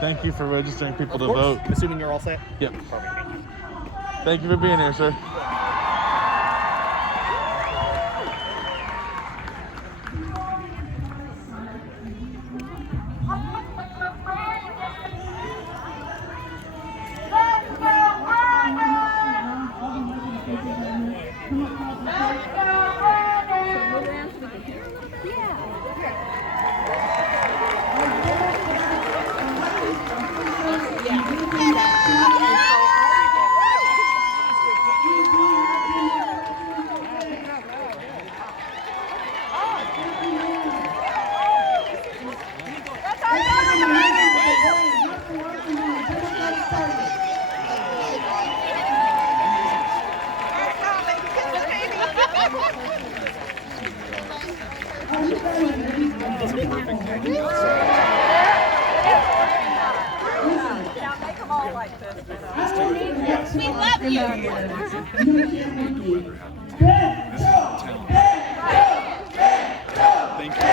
Thank you for registering people to Of course. vote. I'm assuming you're all set? Yep. Perfect, thank you. Thank you for being here, sir. It's a perfect day. Yeah, make them all like this. We love you. Thank you.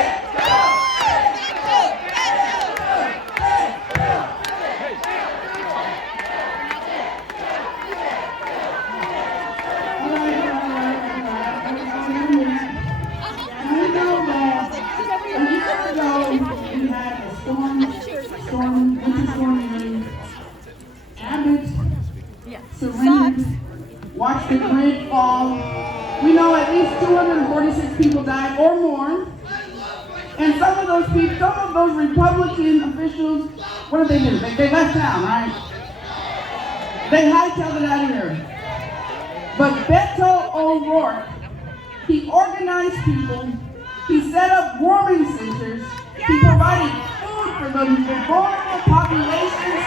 Watch the grid fall. We know at least 246 people died or more. And some of those people, some of those Republican officials, what did they do? They left town, right? They hightailed it out of here. But Beto O'Rourke, he organized people, he set up warming centers, he provided food for the vulnerable populations.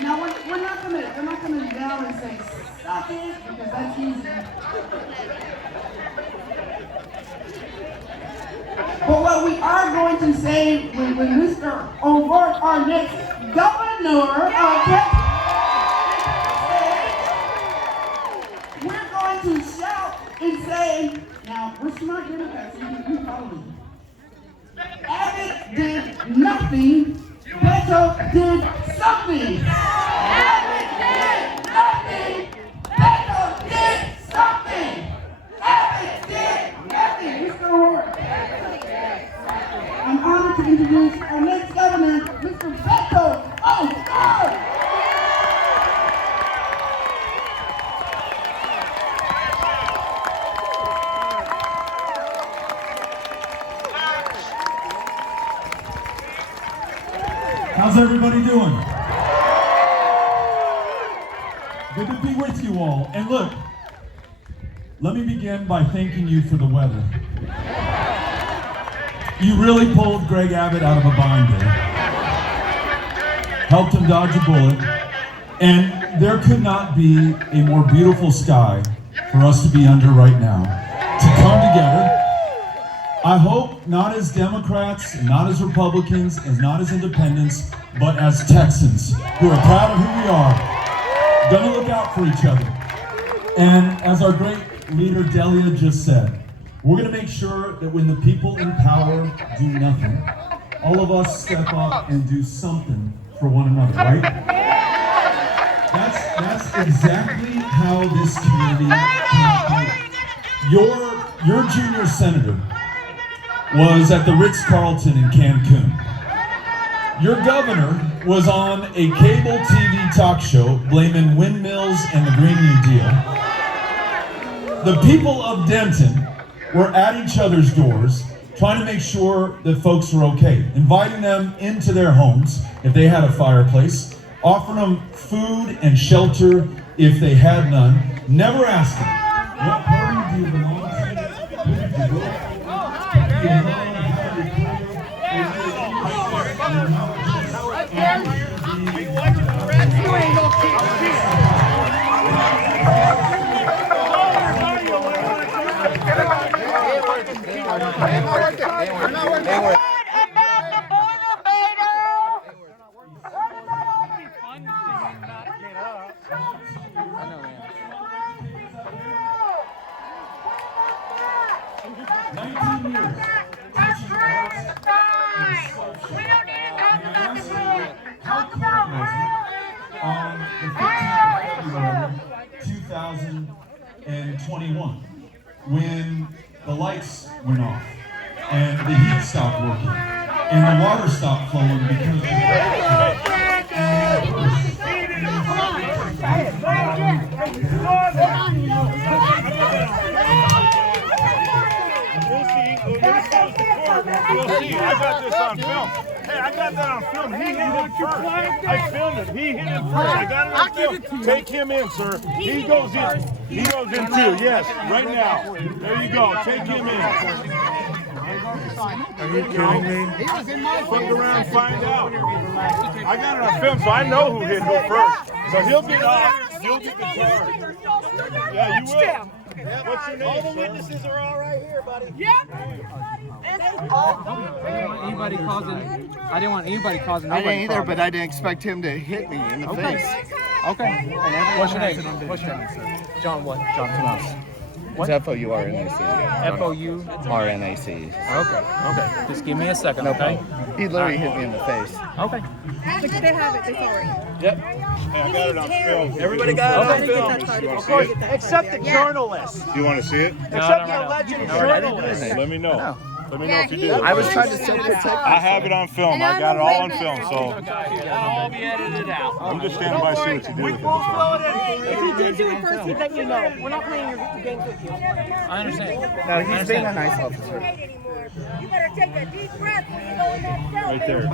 Now we're not gonna yell and say stop it, because that's easy. But what we are going to say when Mr. O'Rourke, our next governor of Texas, we're going to shout and say, now we're smart Democrats, you follow me. Abbott did nothing, Beto did something. Abbott did nothing, Beto did something. Abbott did nothing, Mr. O'Rourke. I'm honored to introduce our next governor, Mr. Beto O'Rourke. How's everybody doing? Good to be with you all. And look, let me begin by thanking you for the weather. You really pulled Greg Abbott out of a bind there. Helped him dodge a bullet. And there could not be a more beautiful sky for us to be under right now. To come together. I hope not as Democrats, not as Republicans, and not as independents, but as Texans who are proud of who we are, gonna look out for each other. And as our great leader Delia just said, we're gonna make sure that when the people in power do nothing, all of us step up and do something for one another, right? That's exactly how this community can do it. Your junior senator was at the Ritz-Carlton in Cancun. Your governor was on a cable TV talk show blaming windmills and the Green New Deal. The people of Denton were at each other's doors trying to make sure that folks were okay, inviting them into their homes if they had a fireplace, offering them food and shelter if they had none, never asking, what party do you belong to? Who did you vote for? 19 years teaching art and sculpture. And I asked her, how cold was it on the 15th of February, 2021, when the lights went off and the heat stopped working and the water stopped flowing because of the We'll see. I got this on film. Hey, I got that on film. He hit it first. I filmed it. He hit it first. I got it on film. Take him in, sir. He goes in. He goes in too. Yes, right now. There you go. Take him in. Are you kidding me? Flip around and find out. I got it on film, so I know who hit who first. So he'll get off. You'll get the charge. Yeah, you will. What's your name? All the witnesses are all right here, buddy. Yep. Anybody causing? I didn't want anybody causing. I didn't either, but I didn't expect him to hit me in the face. Okay. What's your name? What's your name, sir? John what? John Tomas. It's F-O-U-R-N-A-C. F-O-U-R-N-A-C. Okay. Just give me a second, okay? He literally hit me in the face. Okay. They have it. They sorry. Yep. Hey, I got it on film. Everybody got it on film. Except the journalists. Do you want to see it? Except the alleged journalists. Let me know. Let me know if you do. I was trying to still protect I have it on film. I got it all on film, so That'll all be edited out. I'm just standing by to see what you do with it. So. If he did do it first, he'd let you know. We're not playing your games with you. I understand. No, he's being a nice officer. You better take a deep breath when you go in that cell. Right there.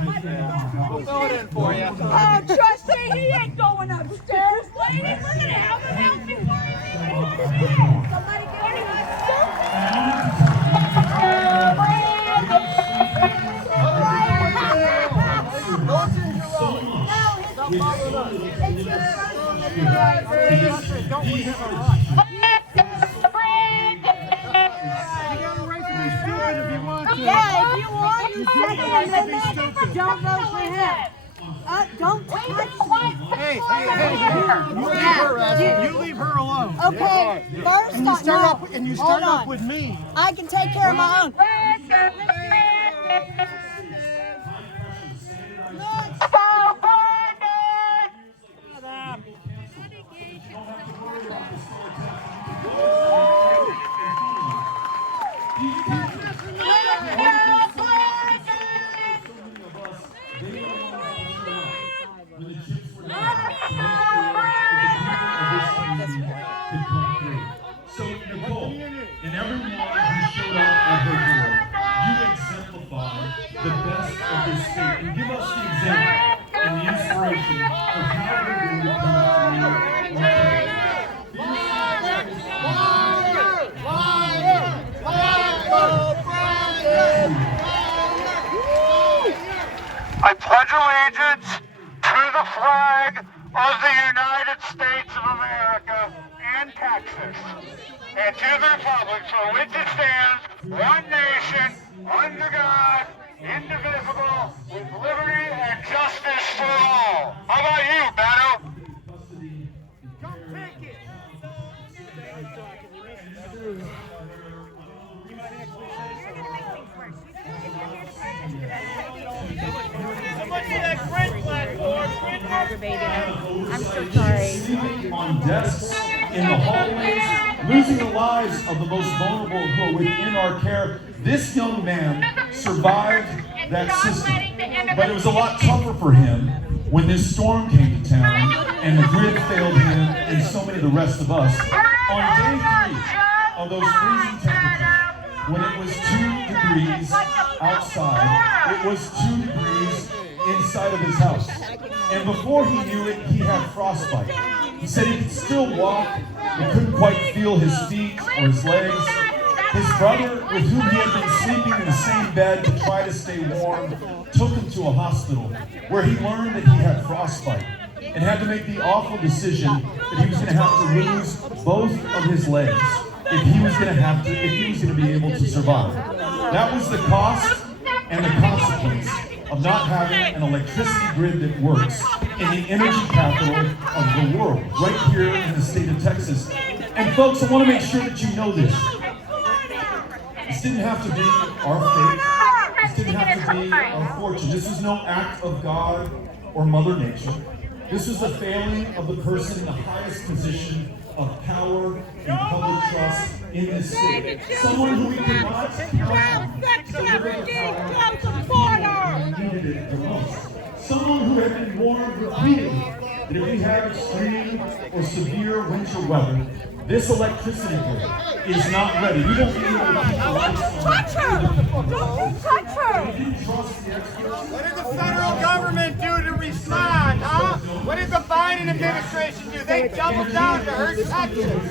We'll throw it in for you. Oh, trust me, he ain't going upstairs. Lady, look at him. Somebody get him. Yeah, if you want to don't vote for him. Don't touch me. Hey, you leave her alone. Okay, first And you start off with me. I can take care of my own. So, Nicole, and everyone who showed up at her door, you exemplify the best of this state and give us the example and the inspiration of how we're going to come I pledge allegiance to the flag of the United States of America and Texas, and to the republic for which it stands, one nation, under God, indivisible, with liberty and justice for all. How about you, Beto? I'm so sorry. on desks, in the hallways, losing the lives of the most vulnerable who are within our care. This young man survived that system, but it was a lot tougher for him when this storm came to town and the grid failed him and so many of the rest of us. On day 3 of those freezing temperatures, when it was 2 degrees outside, it was 2 degrees inside of his house. And before he knew it, he had frostbite. He said he could still walk, but couldn't quite feel his feet or his legs. His brother, with whom he had been sleeping in the same bed to try to stay warm, took him to a hospital where he learned that he had frostbite and had to make the awful decision that he was going to have to lose both of his legs if he was going to be able to survive. That was the cost and the consequence of not having an electricity grid that works in the energy capital of the world, right here in the state of Texas. And folks, I want to make sure that you know this. This didn't have to be our fate. This didn't have to be our fortune. This was no act of God or Mother Nature. This was the failing of the person in the highest position of power and public trust in this state. Someone who we could not count on to deliver the power who needed it the most. Someone who had been warned repeatedly that if we had extreme or severe winter weather, this electricity grid is not ready. You don't need to keep the lights on. Touch her! Don't touch her! If you trust the experts, What did the federal government do to respond, huh? What did the Biden administration do? They doubled down to hurt Texas.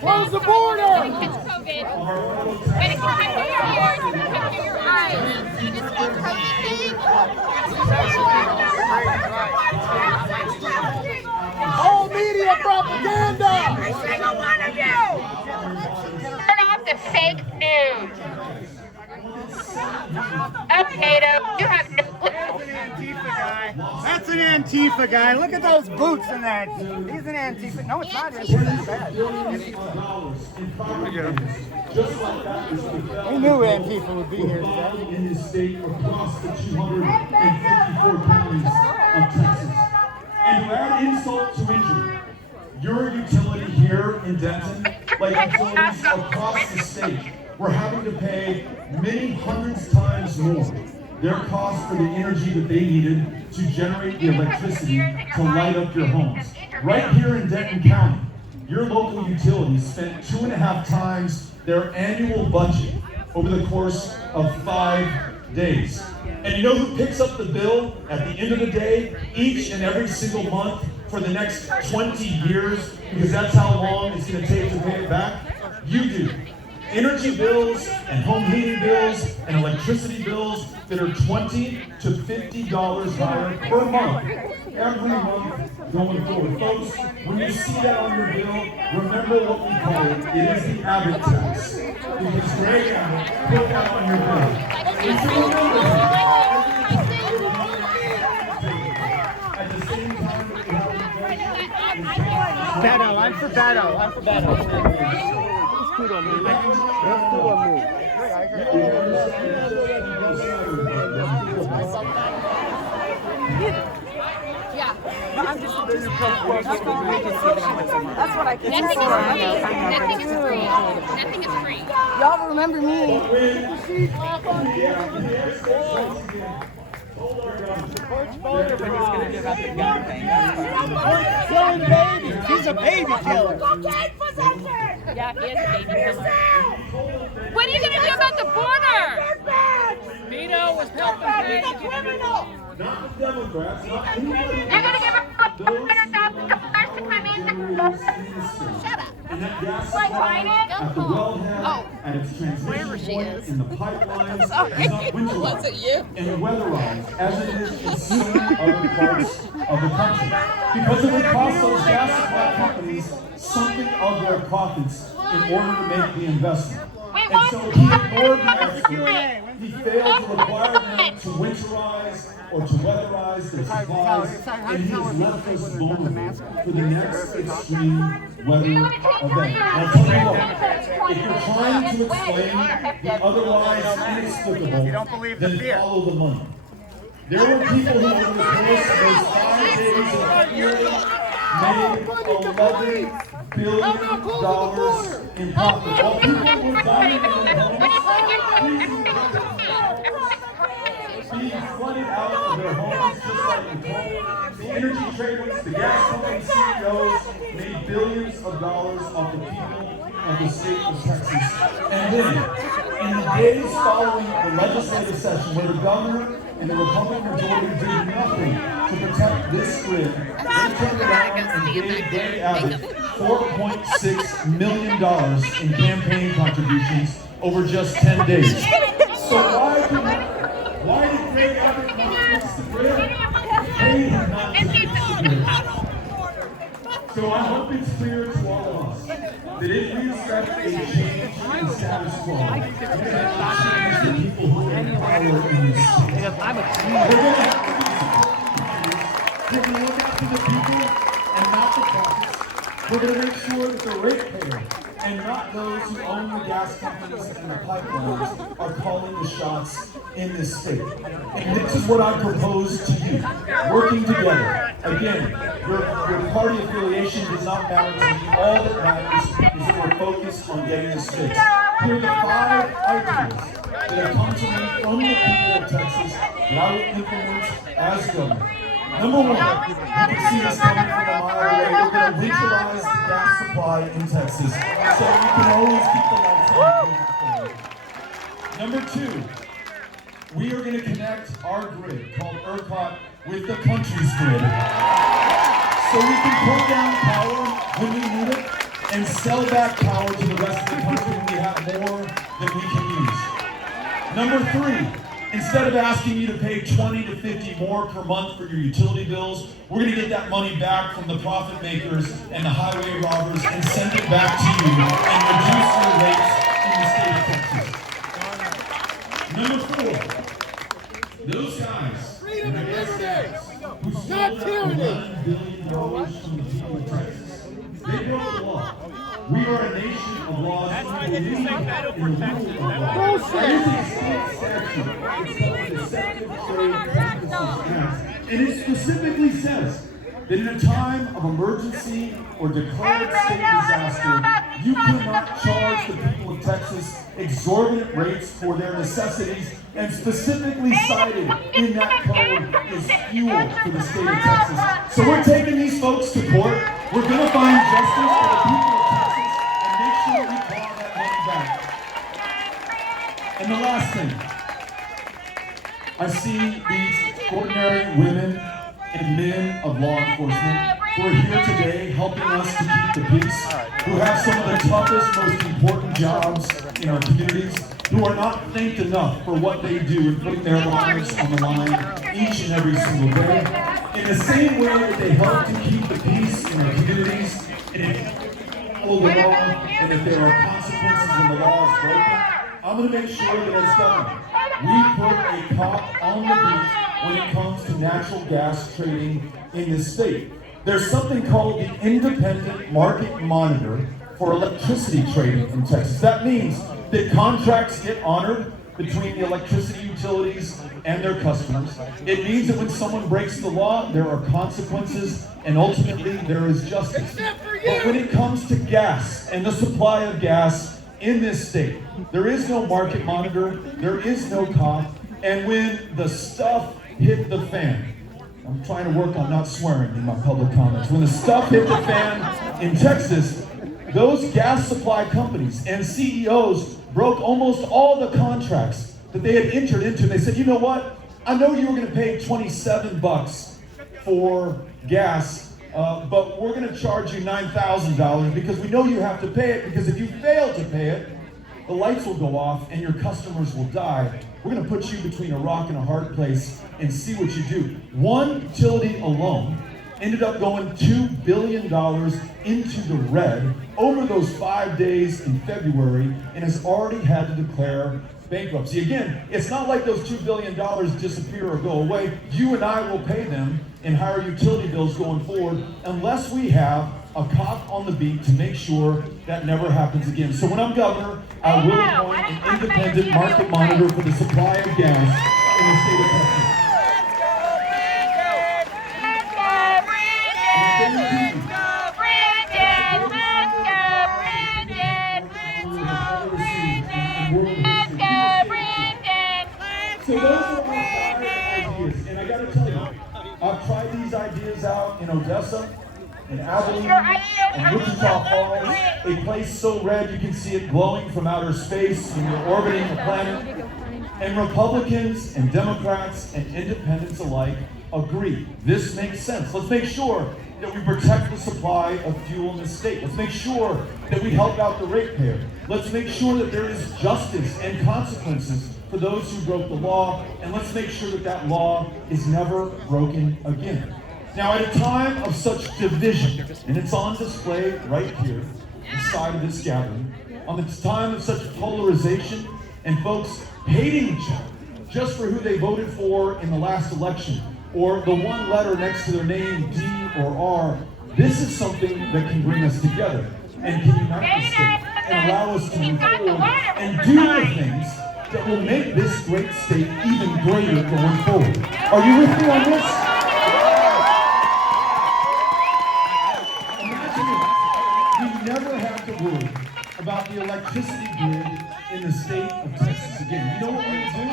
Close the border! All media propaganda! Every single one of you! Turn off the fake news. Beto, you have no. That's an Antifa guy. Look at those boots in that. He's an Antifa. No, it's not. It's bad. We knew Antifa would be here today. in his state across the 254 counties of Texas. And to add insult to injury, your utility here in Denton, like utilities across the state, we're having to pay many hundreds times more their cost for the energy that they needed to generate the electricity to light up your homes. Right here in Denton County, your local utility spent 2.5 times their annual budget over the course of 5 days. And you know who picks up the bill at the end of the day, each and every single month for the next 20 years, because that's how long it's going to take to pay it back? You do. Energy bills and home heating bills and electricity bills that are $20 to $50 higher per month, every month going forward. Folks, when you see that on your bill, remember what we call it. It is the Abbott tax. Because Greg Abbott put that on your bill. And so remember that. At the same time that you have Beto, I'm for Beto. I'm for Beto. Yeah. I'm just that's what I can say. Nothing is free. Nothing is free. Y'all remember me. Everybody's gonna give up the gun thing. Killing babies. He's a baby killer. Cocaine possession! Yeah, he is a baby killer. Yourself! What are you gonna do about the border? Dirtbags! Beto was Dirtbag, he's a criminal! not the Democrats, not You're gonna give him $100,000 to come in. Shut up. and that gas Like supply Biden? at the wellhead, at its transmission point, in the pipelines, is not winterized and weatherized as it is in so many other parts of the country. Because it would cost those gas supply companies something of their profits in order to make the investment. And so he ignored the experts. He failed to require them to winterize or to weatherize their supplies, and he has left us vulnerable for the next extreme weather event. Now tell you what, if you're trying to explain the otherwise inexplicable, then follow the money. There were people who over the course of those 5 days of fury made $11 billion in profit. While people were dying in their homes, being flooded out of their homes just like Nicole. The energy traders, the gas company CEOs made billions of dollars off the people of the state of Texas. And then, in the days following the legislative session where the governor and the Republican majority did nothing to protect this grid, they turned around and gave Greg Abbott $4.6 million in campaign contributions over just 10 days. So why did Greg Abbott not fix the grid? They did not fix the grid. So I hope it's clear to all of us that that if we expect a change in status quo, we're going to have to change the people who are in power in this state. We're going to have to look after the people and not the profits. We're going to make sure that the ratepayer and not those who own the gas companies and the pipelines are calling the shots in this state. And this is what I propose to you, working together. Again, your party affiliation does not matter to me. All that matters is that we're focused on getting this fixed. Here are the 5 ideas that have come to me from the people of Texas that I will implement as governor. Number 1, you can see this coming from a mile away. We're going to winterize the gas supply in Texas so we can always keep the lights on moving forward. Number 2, we are going to connect our grid, called ERCOT, with the country's grid. So we can pull down power when we need it and sell back power to the rest of the country when we have more than we can use. Number 3, instead of asking you to pay $20 to $50 more per month for your utility bills, we're going to get that money back from the profit makers and the highway robbers and send it back to you and reduce your rates in the state of Texas. Number 4, those guys, and I guess guys, who stole $11 billion from the people of Texas, they broke the law. We are a nation of laws. We believe in the rule of law. There is a state statute. It's called the Deceptive Trade Practices Act. And it specifically says that in a time of emergency or declared state disaster, you cannot charge the people of Texas exorbitant rates for their necessities, and specifically cited in that code is fuel for the state of Texas. So we're taking these folks to court. We're going to find justice for the people of Texas and make sure we claw that money back. And the last thing, I see these ordinary women and men of law enforcement who are here today helping us to keep the peace, who have some of the toughest, most important jobs in our communities, who are not thanked enough for what they do and putting their lives on the line each and every single day. In the same way that they help to keep the peace in our communities, and follow the law, and if there are consequences when the law is broken, I'm going to make sure that as governor, we put a cop on the beat when it comes to natural gas trading in this state. There's something called the Independent Market Monitor for electricity trading in Texas. That means that contracts get honored between the electricity utilities and their customers. It means that when someone breaks the law, there are consequences, and ultimately there is justice. But when it comes to gas and the supply of gas in this state, there is no market monitor, there is no cop, and when the stuff hit the fan, I'm trying to work on not swearing in my public comments. When the stuff hit the fan in Texas, those gas supply companies and CEOs broke almost all the contracts that they had entered into. They said, you know what? I know you were going to pay $27 for gas, but we're going to charge you $9,000 because we know you have to pay it, because if you fail to pay it, the lights will go off and your customers will die. We're going to put you between a rock and a hard place and see what you do. One utility alone ended up going $2 billion into the red over those 5 days in February and has already had to declare bankruptcy. Again, it's not like those $2 billion disappear or go away. You and I will pay them in higher utility bills going forward unless we have a cop on the beat to make sure that never happens again. So when I'm governor, I will appoint an independent market monitor for the supply of gas in the state of Texas. So those are my 5 ideas, and I got to tell you, I've tried these ideas out in Odessa, in Abilene, and Wichita Falls, a place so red you can see it glowing from outer space when you're orbiting the planet. And Republicans and Democrats and independents alike agree. This makes sense. Let's make sure that we protect the supply of fuel in the state. Let's make sure that we help out the ratepayer. Let's make sure that there is justice and consequences for those who broke the law, and let's make sure that that law is never broken again. Now, at a time of such division, and it's on display right here, side of this gathering, on this time of such polarization and folks hating each other just for who they voted for in the last election, or the one letter next to their name, D or R, this is something that can bring us together and can unite the state and allow us to move forward and do the things that will make this great state even greater going forward. Are you with me on this? Imagine if we never have to worry about the electricity grid in the state of Texas again. You know what we do?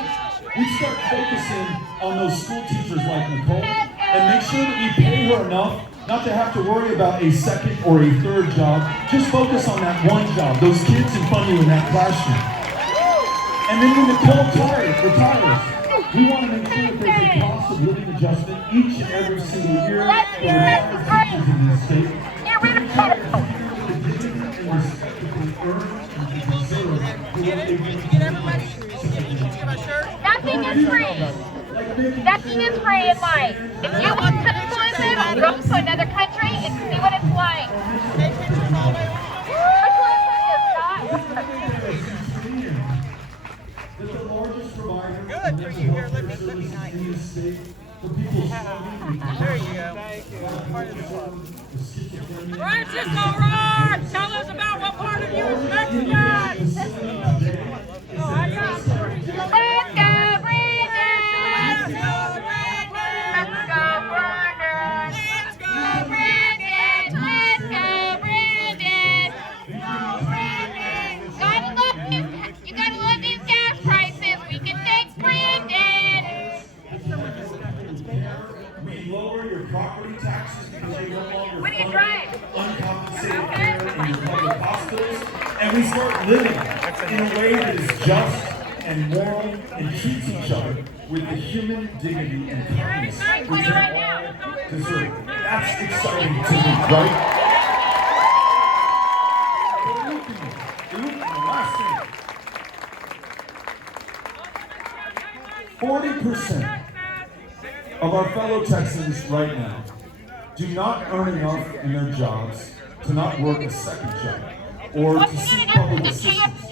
We start focusing on those school teachers like Nicole and make sure that we pay her enough not to have to worry about a second or a third job. Just focus on that one job, those kids in front of you in that classroom. And then when Nicole retires, we want to make sure that there's a cost of living adjustment each and every single year for retired teachers in this state. Nothing is free. Nothing is free in life. If you want socialism, go to another country and see what it's like. Socialism is not That the largest provider of mental health care services in this state for people struggling with There you go. Francisco Rock! Tell us about what part of you is Mexican! Oh, I got Let's go, Brandon! Let's go, Brandon! Let's go, Brandon! Let's go, Brandon! Let's go, Brandon! Gotta love these, you gotta love these gas prices. We can thank Brandon! We lower your property taxes because we no longer What do you drive? uncompensated care in your public hospitals, and we start living in a way that is just and moral and treats each other with the human dignity and kindness we all deserve. That's exciting to me, right? Last thing. 40% of our fellow Texans right now do not earn enough in their jobs to not work a second job, or to seek public assistance,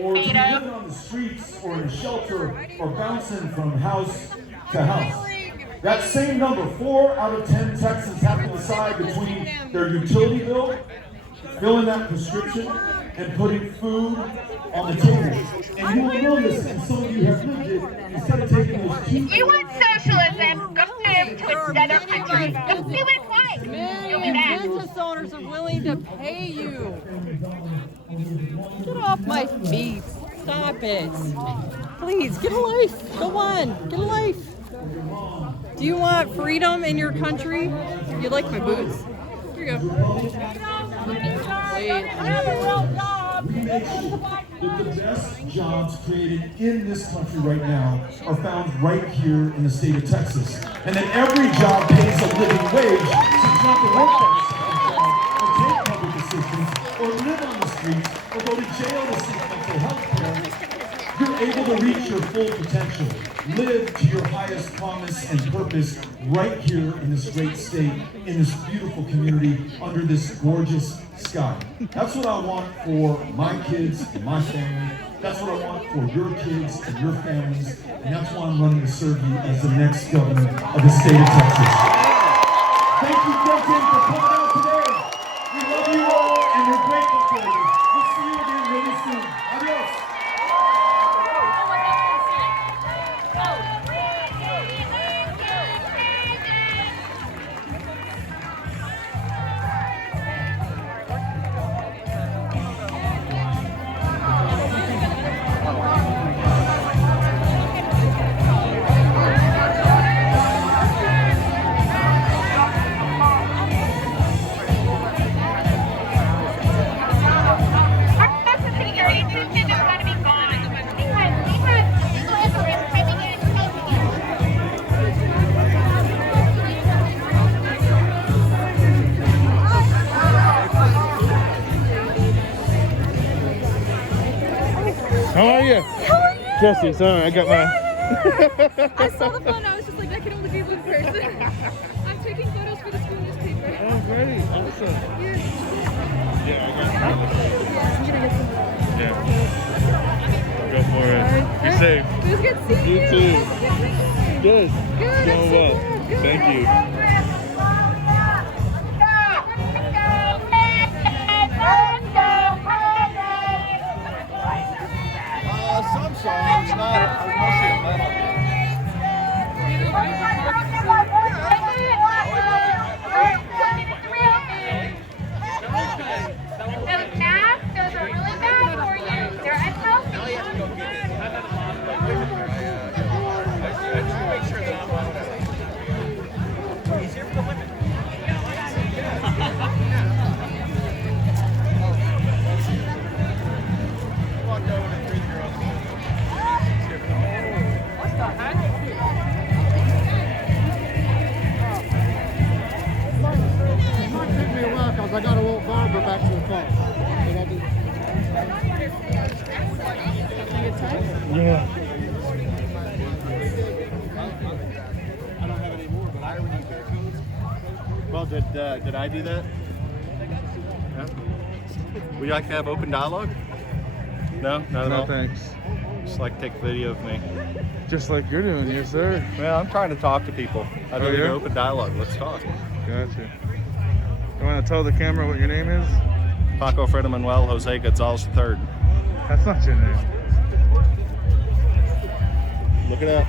or to be living on the streets or in a shelter or bouncing from house to house. That same number, 4 out of 10 Texans have to decide between their utility bill, filling that prescription, and putting food on the table. And you will know this, and some of you have lived it, instead of taking those two. You want socialism? Go move to another country. Go see what it's like. You'll be back. Business owners are willing to pay you. Get off my feet. Stop it. Please, get a life. Go on. Get a life. Do you want freedom in your country? You like my boots? Here you go. Wait. We make sure that the best jobs created in this country right now are found right here in the state of Texas. And that every job pays a living wage, so you don't have to work that second job, or take public assistance, or live on the streets, or go to jail to seek mental health care. You're able to reach your full potential, live to your highest promise and purpose right here in this great state, in this beautiful community, under this gorgeous sky. That's what I want for my kids and my family. That's what I want for your kids and your families. And that's why I'm running to serve you as the next governor of the state of Texas. Thank you, Denton, for coming out today. We love you all, and we're grateful for you. We'll see you again really soon. Adios. How are you? How are you? Jesse, sorry, I got my... I saw the phone. I was just like, that can only be one person. I'm taking photos for the school newspaper. Oh, great. Awesome. Yes. Yeah, I got You too. Good. Doing well. Thank you. Some songs, not mostly metal. Those masks, those are really bad for you. They're unhealthy. Easier for the women. Walked over to 3-year-old. What the heck? It might take me a while because I got to walk Barbara back to the car. Yeah. I don't have any more, but I already use their codes. Well, did I do that? Yeah. Would you like to have open dialogue? No, not at all. No, thanks. Just like take video of me. Just like you're doing, yes, sir. Well, I'm trying to talk to people. I don't Oh, need yeah? an open dialogue. Let's talk. Gotcha. You want to tell the camera what your name is? Paco Fredo Manuel Jose Gonzalez III. That's not your name. Look it up.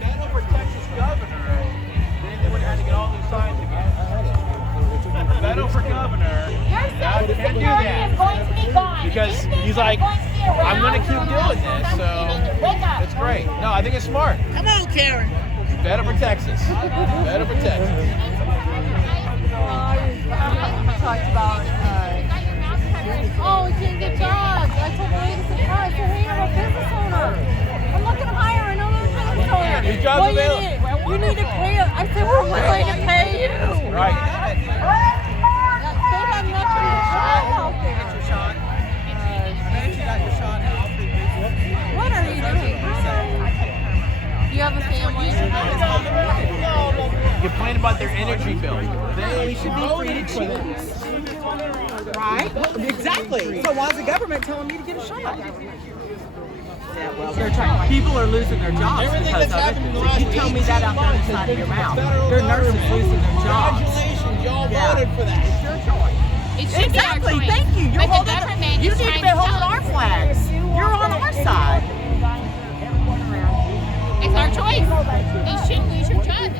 Beto for Texas governor. They would have had to get all these signs again. Beto for governor. Your sense of security is going to be gone. Because You think he's you're like, going to be around I'm going to keep for doing long, this, you so need to wake up. it's great. No, I think it's smart. Come on, Karen. Beto for Texas. Beto for Texas. Talked about, oh, we can't get jobs. I told Marie to surprise. I said, hey, I'm a business owner. I'm looking to hire another business owner. These jobs Well, available. you need to pay us. I said, we're willing to pay you. Right. They have nothing to shot out there. What are you doing? Do you have a family? Complain about their energy bill. They should be free to choose. Right? Exactly. So why is the government telling me to get a shot? Yeah, well, they're trying. People are losing their jobs because of it. So you tell me that out there inside of your mouth. Their nurses losing their jobs. Congratulations, y'all Yeah. voted for that. It's your choice. It should be our Exactly. choice. Thank you. You're But the holding. government You is need to trying be to holding tell our us. flags. You're on our side. It's our choice. You shouldn't lose your job.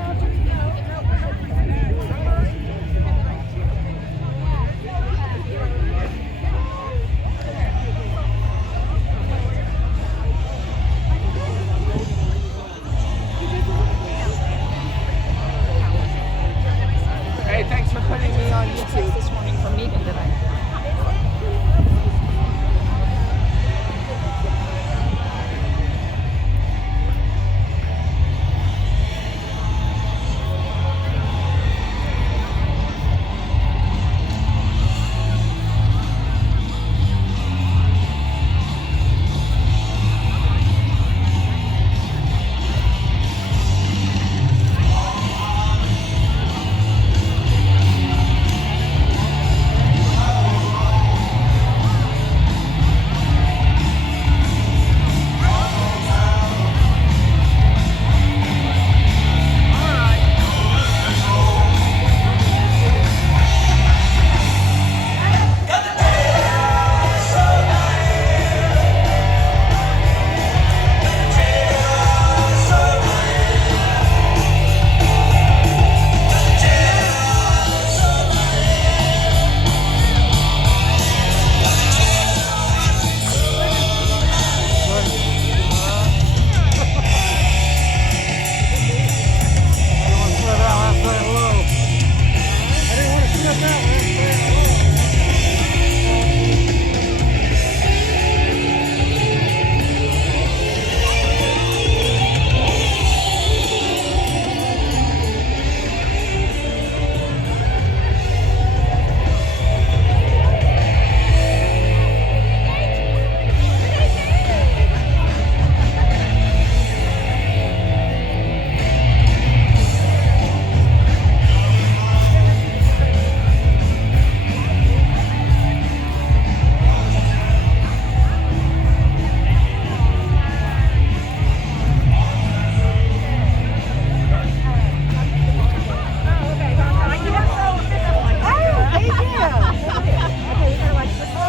Hey, thanks for putting me on YouTube this morning for meeting today.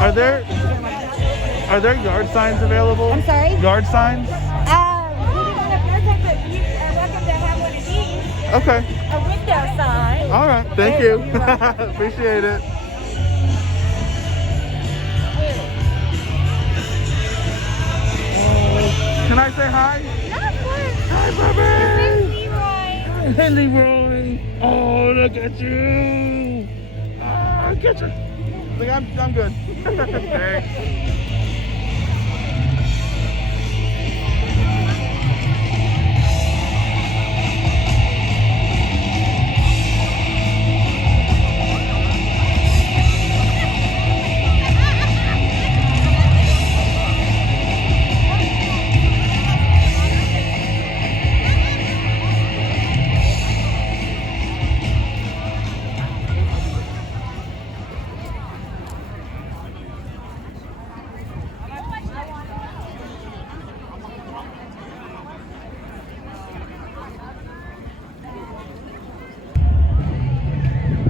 Are there yard signs available? I'm sorry? Yard signs? We didn't have yard signs, but you are welcome to have one of these. Okay. A window sign. All right. Thank you. Appreciate it. Can I say hi? No, of course. Hi, Bubby. Leroy. Hey, Leroy. Oh, look at you. Ah, get you. I'm good. Thanks.